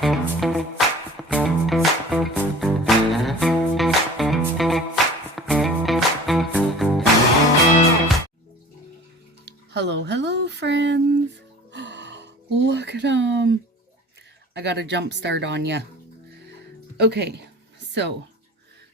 Hello, hello, friends. Look at them. I got a jump start on ya. Okay, so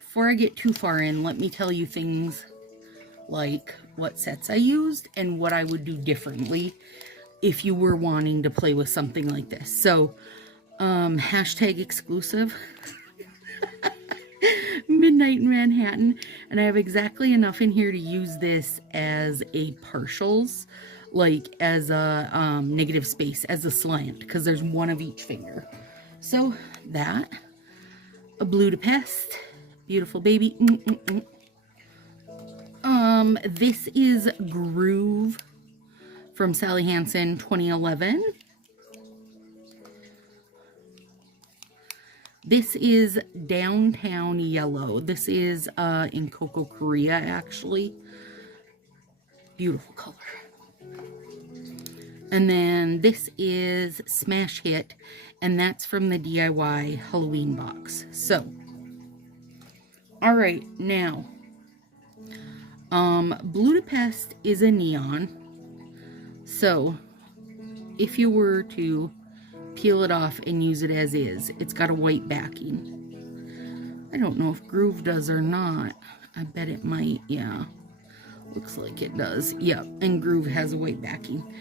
before I get too far in, let me tell you things like what sets I used and what I would do differently if you were wanting to play with something like this. So, hashtag exclusive. Midnight in Manhattan, and I have exactly enough in here to use this as a partials, like as a negative space, as a slant, because there's one of each finger. So that, a blue to pest, beautiful baby. This is Groove from Sally Hansen 2011. This is Downtown Yellow. This is in Cocoa, Korea, actually. Beautiful color. And then this is Smash Hit, and that's from the DIY Halloween box. So, all right, now, Blue to Pest is a neon. So, if you were to peel it off and use it as is, it's got a white backing. I don't know if Groove does or not. I bet it might. Yeah, looks like it does. Yep, and Groove has a white backing.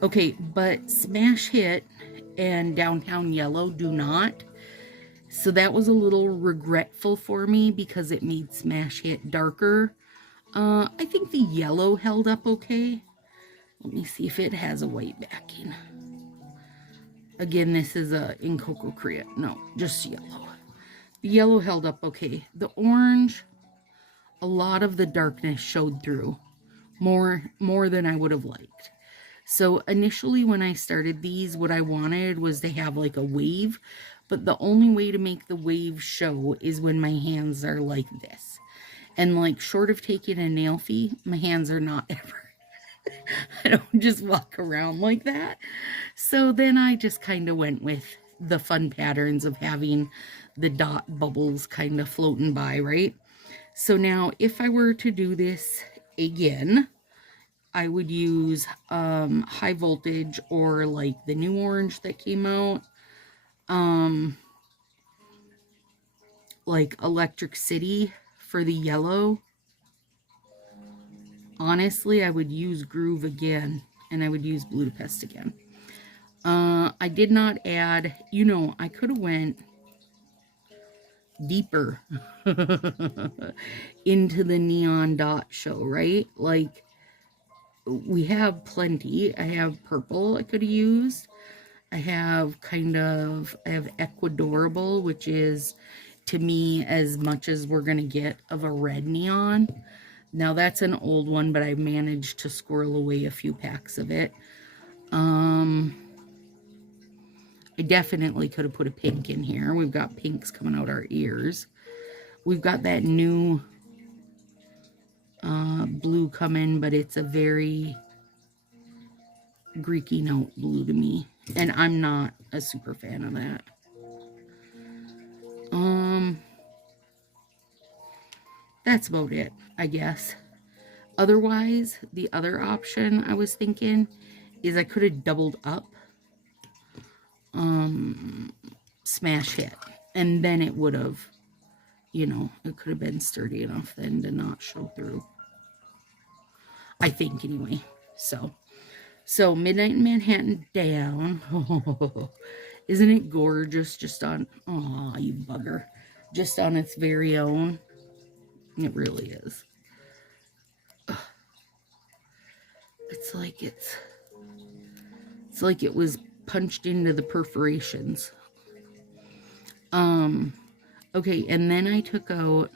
Okay, but Smash Hit and Downtown Yellow do not. So that was a little regretful for me because it made Smash Hit darker. I think the yellow held up okay. Let me see if it has a white backing. Again, this is in Cocoa Korea. No, just yellow. The yellow held up okay. The orange, a lot of the darkness showed through. More than I would have liked. So initially when I started these, what I wanted was to have like a wave. But the only way to make the wave show is when my hands are like this. And like short of taking a nail fee, my hands are not ever. I don't just walk around like that. So then I just kind of went with the fun patterns of having the dot bubbles kind of floating by, right? So now if I were to do this again, I would use high voltage or like the new orange that came out. Like Electric City for the yellow. Honestly, I would use Groove again, and I would use Blue to Pest again. I did not add, you know, I could have went deeper into the neon dot show, right? Like, we have plenty. I have purple I could have used. I have Ecuadorable, which is, to me, as much as we're going to get of a red neon. Now, that's an old one, but I managed to squirrel away a few packs of it. I definitely could have put a pink in here. We've got pinks coming out our ears. We've got that new blue coming, but it's a very Greeky note blue to me. And I'm not a super fan of that. That's about it, I guess. Otherwise, the other option I was thinking is I could have doubled up Smash Hit. And then it would have, you know, it could have been sturdy enough then to not show through. I think, anyway. So Midnight in Manhattan down. Oh, isn't it gorgeous? Just on, oh, you bugger. Just on its very own. It really is. Ugh. It's like it was punched into the perforations. Okay, and then I took out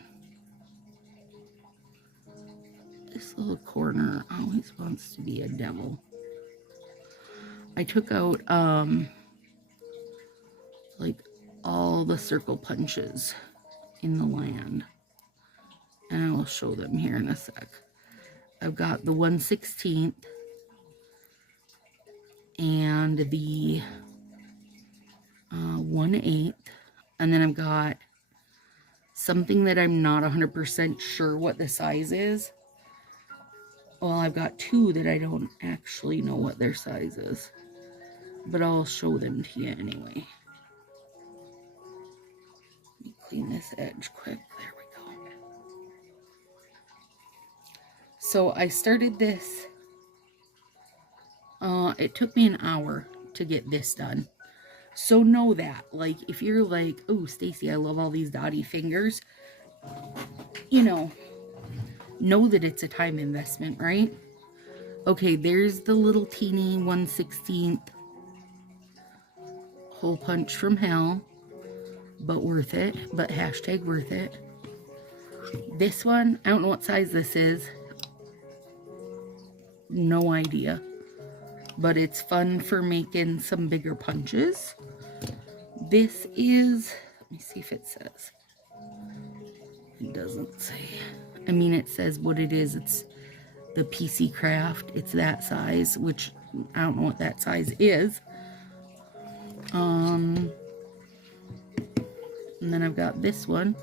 this little corner. Always wants to be a devil. I took out like all the circle punches in the land, and I will show them here in a sec. I've got the 1/16 and the 1/8. And then I've got something that I'm not 100% sure what the size is. Well, I've got two that I don't actually know what their size is, but I'll show them to you anyway. Let me clean this edge quick. There we go. So I started this. It took me an hour to get this done. So know that, like, if you're like, oh, Stacy, I love all these dotty fingers, you know that it's a time investment, right? Okay, there's the little teeny 1/16 hole punch from hell, but worth it, but hashtag worth it. This one, I don't know what size this is. No idea. But it's fun for making some bigger punches. This is, let me see if it says. It doesn't say. I mean, it says what it is. It's the PC Craft. It's that size, which I don't know what that size is. And then I've got this one,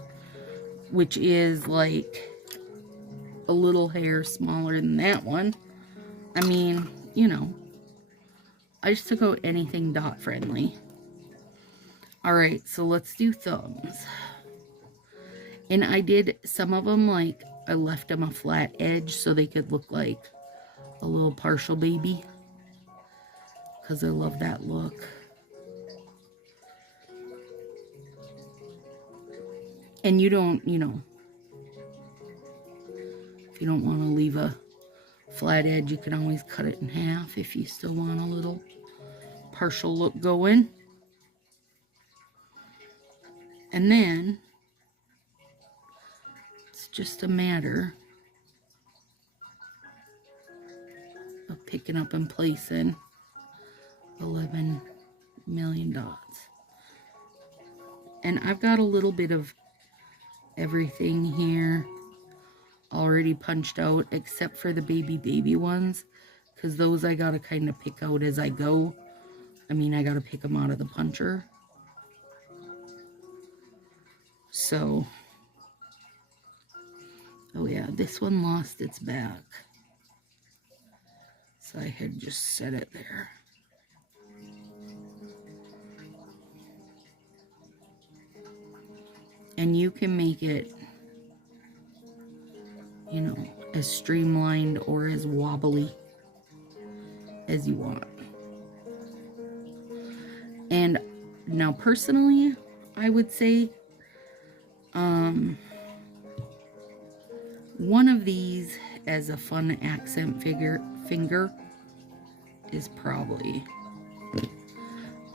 which is like a little hair smaller than that one. I mean, you know, I just took out anything dot friendly. Alright, so let's do thumbs. And I did some of them, like, I left them a flat edge so they could look like a little partial baby. Because I love that look. And you don't, you know, if you don't want to leave a flat edge, you can always cut it in half if you still want a little partial look going. And then it's just a matter of picking up and placing 11 million dots. And I've got a little bit of everything here already punched out, except for the baby ones, because those I gotta kind of pick out as I go. I mean, I gotta pick them out of the puncher. So, oh yeah, this one lost its back, so I had just set it there. And you can make it, you know, as streamlined or as wobbly as you want. And now personally, I would say one of these as a fun accent finger is probably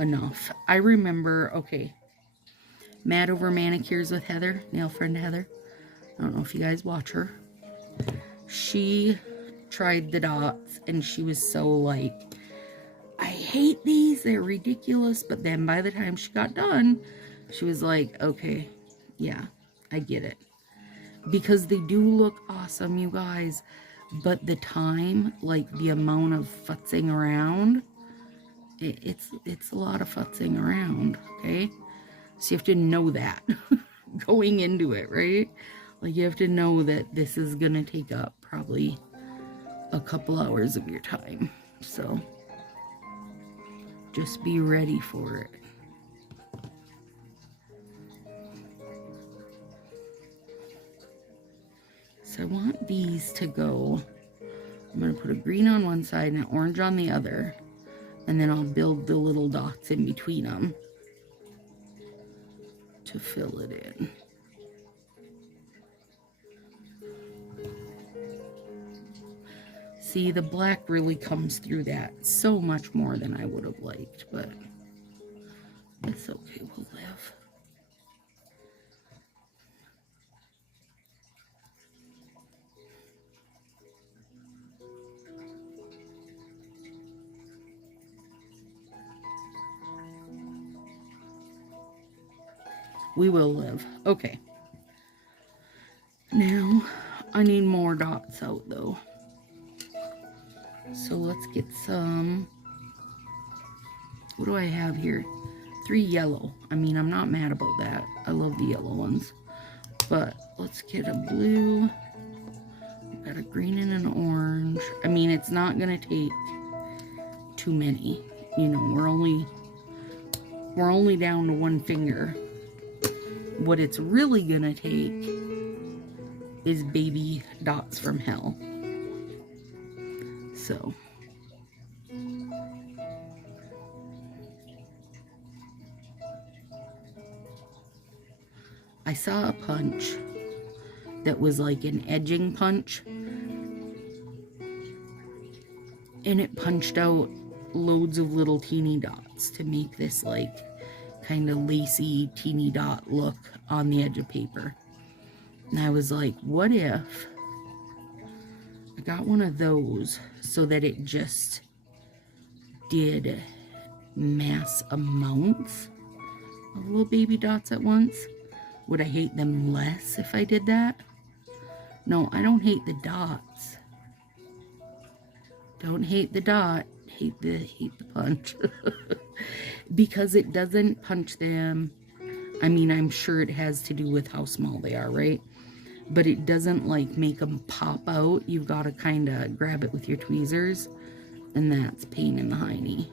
enough. I remember, okay, Mad Over Manicures with Heather, nail friend Heather. I don't know if you guys watch her. She tried the dots and she was so like, I hate these, they're ridiculous. But then by the time she got done, she was like, okay, yeah, I get it. Because they do look awesome, you guys. But the time, like the amount of futzing around, it's a lot of futzing around, okay? So you have to know that going into it, right? Like, you have to know that this is going to take up probably a couple hours of your time. So just be ready for it. So I want these to go. I'm going to put a green on one side and an orange on the other. And then I'll build the little dots in between them to fill it in. See, the black really comes through that so much more than I would have liked, but it's okay, we'll live. We will live. Okay. Now, I need more dots out, though. So let's get some... What do I have here? 3 yellow. I mean, I'm not mad about that. I love the yellow ones. But let's get a blue. Got a green and an orange. I mean, it's not gonna take too many. You know, we're only down to 1 finger. What it's really gonna take is baby dots from hell. So I saw a punch that was like an edging punch, and it punched out loads of little teeny dots to make this like kind of lacy teeny dot look on the edge of paper. And I was like, what if I got one of those so that it just did mass amounts of little baby dots at once? Would I hate them less if I did that? No, I don't hate the dots. Don't hate the dot. Hate the punch. Because it doesn't punch them. I mean, I'm sure it has to do with how small they are, right? But it doesn't like make them pop out. You've got to kind of grab it with your tweezers, and that's pain in the hiney.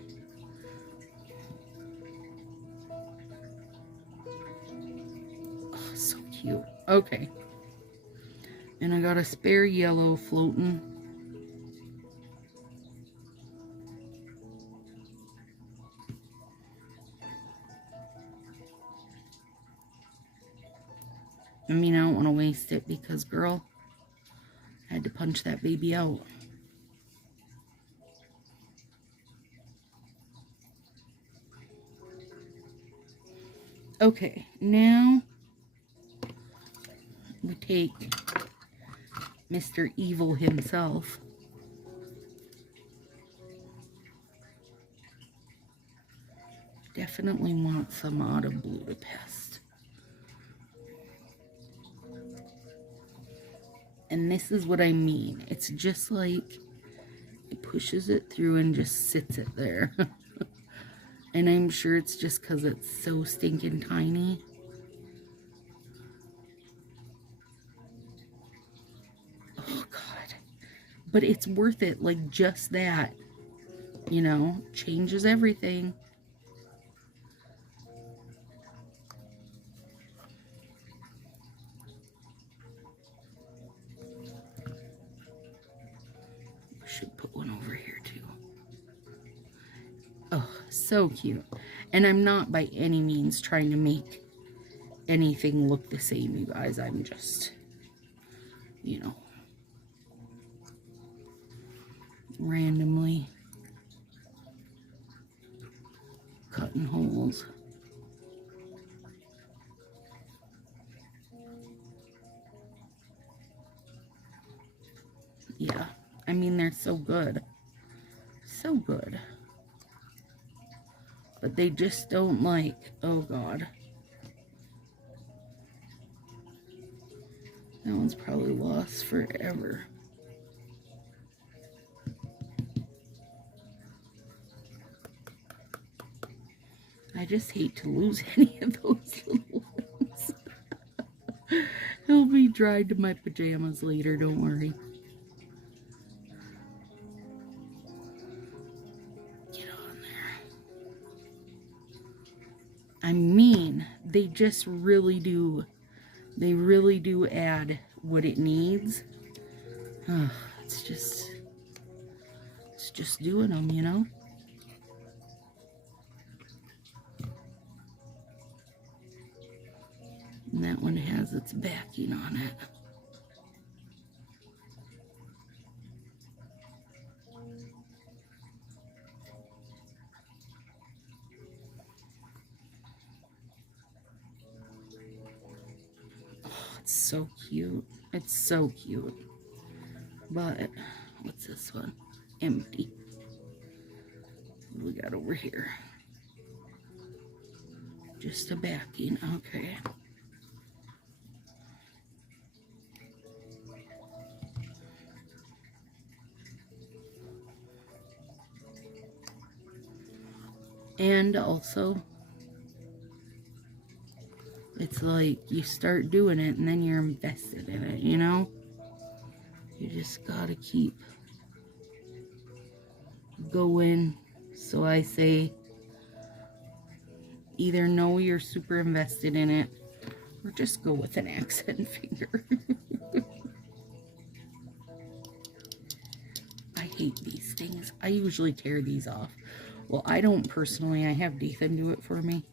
Oh, so cute. Okay. And I got a spare yellow floating. I mean, I don't want to waste it because, girl, I had to punch that baby out. Okay, now we take Mr. Evil himself. Definitely want some Auto Budapest. And this is what I mean. It's just like it pushes it through and just sits it there. And I'm sure it's just because it's so stinking tiny. Oh, God. But it's worth it. Like, just that, you know, changes everything. Should put one over here too. Oh, so cute. And I'm not by any means trying to make anything look the same, you guys. I'm just, you know, randomly cutting holes. Yeah. I mean, they're so good. So good. But they just don't like, oh God. That one's probably lost forever. I just hate to lose any of those little ones. He'll be dried to my pajamas later, don't worry. I mean, they just really do. They really do add what it needs. Oh, it's just doing them, you know? And that one has its backing on it. It's so cute. It's so cute. But, what's this one? Empty. What do we got over here? Just a backing. Okay. And also, It's like you start doing it and then you're invested in it, you know? You just gotta keep going. So I say either know you're super invested in it or just go with an accent finger. I hate these things. I usually tear these off. Well, I don't personally. I have Dathan do it for me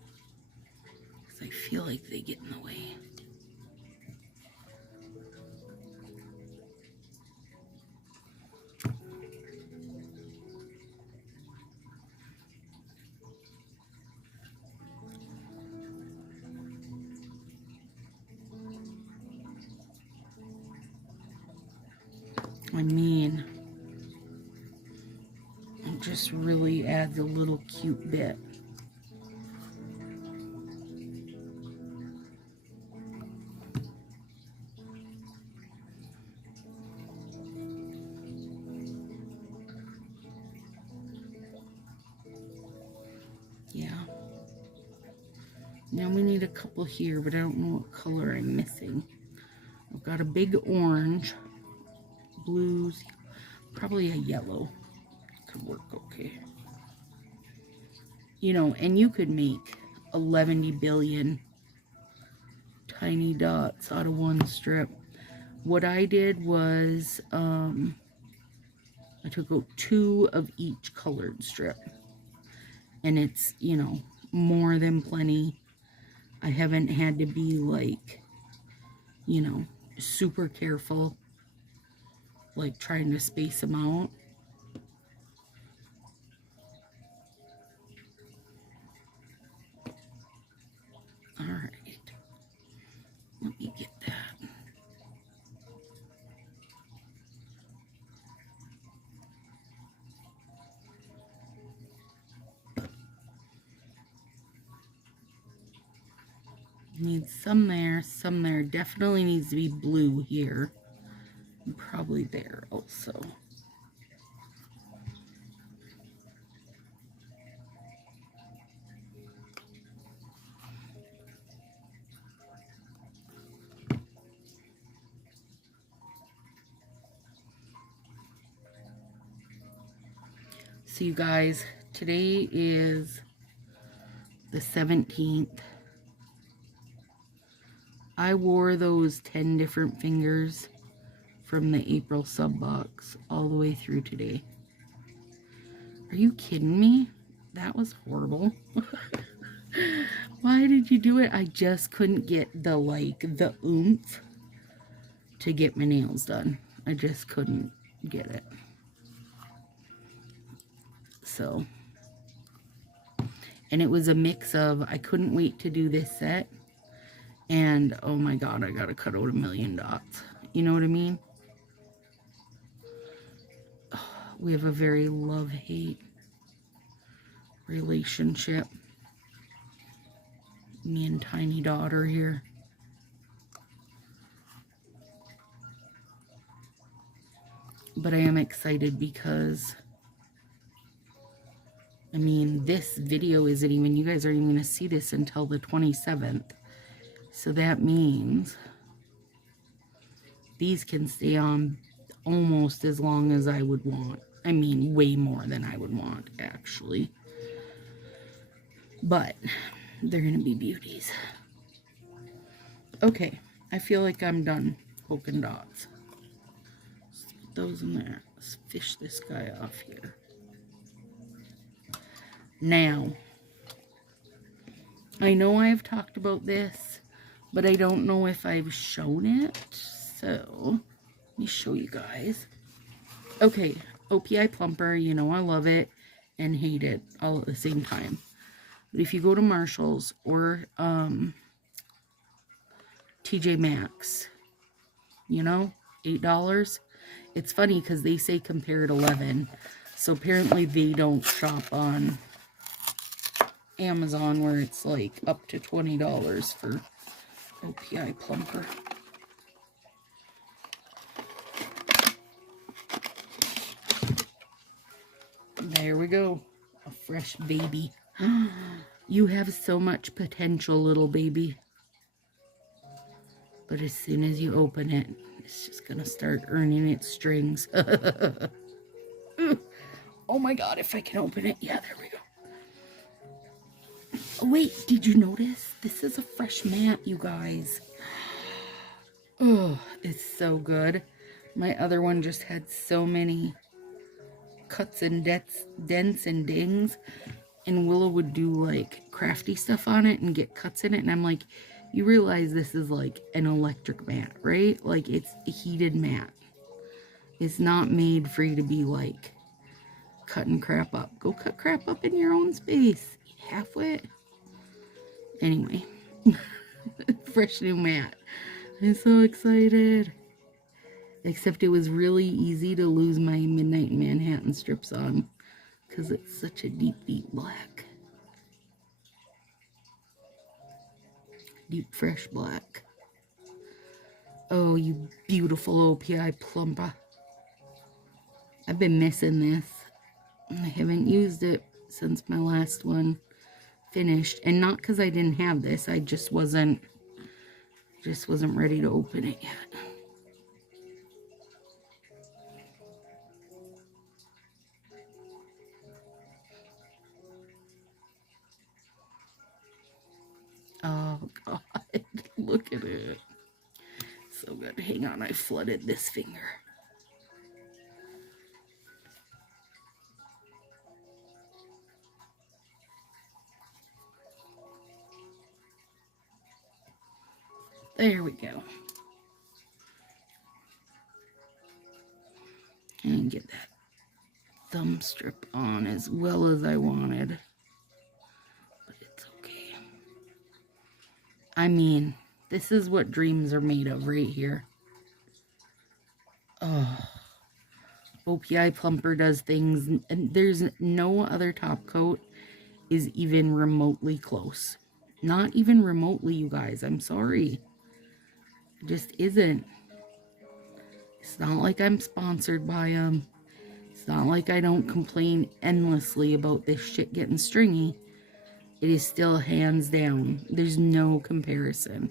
because I feel like they get in the way. I mean, it just really adds a little cute bit. Yeah. Now we need a couple here, but I don't know what color I'm missing. I've got a big orange, blues, probably a yellow. Could work okay. You know, and you could make 11 billion tiny dots out of one strip. What I did was I took out 2 of each colored strip, and it's, you know, more than plenty. I haven't had to be like, you know, super careful, like trying to space them out. All right, let me get that. Need some there, some there. Definitely needs to be blue here. And probably there also. So you guys, today is the 17th. I wore those 10 different fingers from the April sub box all the way through today. Are you kidding me? That was horrible. Why did you do it? I just couldn't get the oomph to get my nails done. I just couldn't get it. So, and it was a mix of I couldn't wait to do this set, and oh my god, I gotta cut out 1,000,000 dots. You know what I mean? Oh, we have a very love-hate relationship. Me and tiny daughter here. But I am excited because, I mean, this video isn't even, you guys aren't even going to see this until the 27th. So that means these can stay on almost as long as I would want. I mean, way more than I would want, actually. But they're going to be beauties. Okay, I feel like I'm done poking dots. Let's put those in there. Let's fish this guy off here. Now, I know I've talked about this, but I don't know if I've shown it. So, let me show you guys. Okay, OPI Plumper, you know I love it and hate it all at the same time. But if you go to Marshall's or TJ Maxx, you know, $8. It's funny because they say compare at 11. So apparently they don't shop on Amazon where it's like up to $20 for OPI Plumper. There we go. A fresh baby. You have so much potential, little baby. But as soon as you open it, it's just gonna start earning its strings. Oh my god, if I can open it. Yeah, there we go. Oh wait, did you notice? This is a fresh mat, you guys. Oh, it's so good. My other one just had so many cuts and dents and dings. And Willow would do like crafty stuff on it and get cuts in it. And I'm like, you realize this is like an electric mat, right? Like it's a heated mat. It's not made for you to be like cutting crap up. Go cut crap up in your own space. Halfway. Anyway, fresh new mat. I'm so excited. Except it was really easy to lose my Midnight Manhattan strips on because it's such a deep, deep black. Deep, fresh black. Oh, you beautiful OPI plumper. I've been missing this. I haven't used it since my last one finished. And not because I didn't have this. I just wasn't ready to open it yet. Oh, God. Look at it. So good. Hang on. I flooded this finger. There we go. And get that thumb strip on as well as I wanted. But it's okay. I mean, this is what dreams are made of right here. Oh, OPI Plumper does things, and there's no other top coat is even remotely close. Not even remotely, you guys. I'm sorry. It just isn't. It's not like I'm sponsored by them. It's not like I don't complain endlessly about this shit getting stringy. It is still hands down. There's no comparison.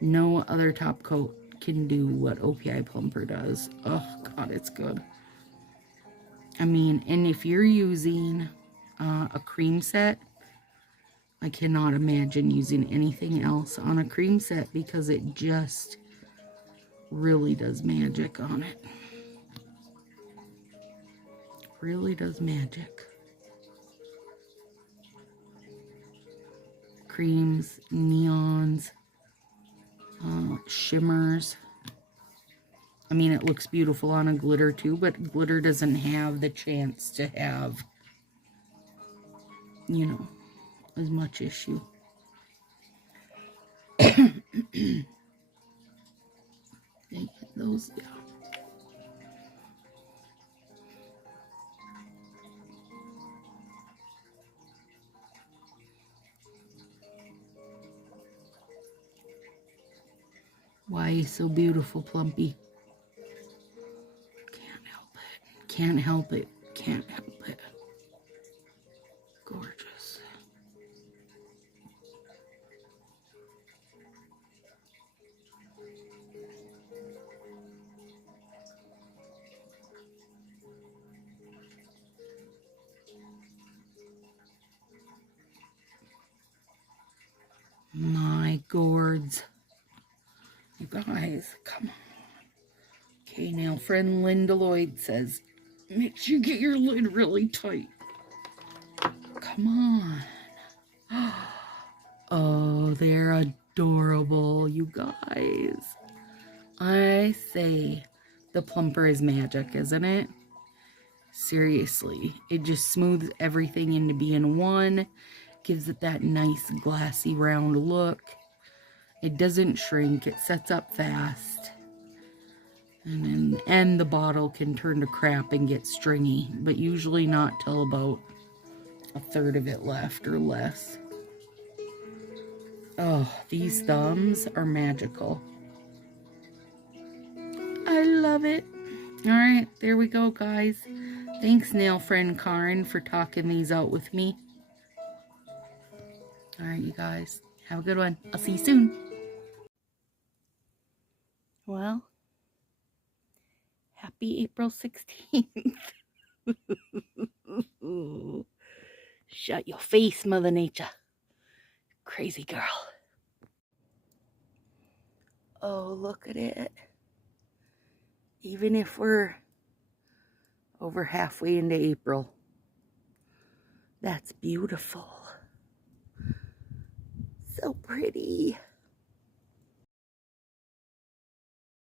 No other top coat can do what OPI Plumper does. Oh, God, it's good. I mean, and if you're using a cream set, I cannot imagine using anything else on a cream set because it just really does magic on it. Really does magic. Creams, neons, shimmers. I mean, it looks beautiful on a glitter too, but glitter doesn't have the chance to have, you know, as much issue. Those, yeah. Why are you so beautiful, Plumpy? Can't help it. Can't help it. Can't help it. Gorgeous. My gourds. You guys, come on. Okay, now friend Linda Lloyd says, make sure you get your lid really tight. Come on. Oh, they're adorable, you guys. I say the plumper is magic, isn't it? Seriously, it just smooths everything into being one. Gives it that nice glassy round look. It doesn't shrink. It sets up fast. And the bottle can turn to crap and get stringy, but usually not till about a third of it left or less. Oh, these thumbs are magical. I love it. All right, there we go, guys. Thanks, nail friend Karen, for talking these out with me. All right, you guys, have a good one. I'll see you soon. Well, happy April 16th. Shut your face, Mother Nature. Crazy girl. Oh, look at it. Even if we're over halfway into April, that's beautiful. So pretty.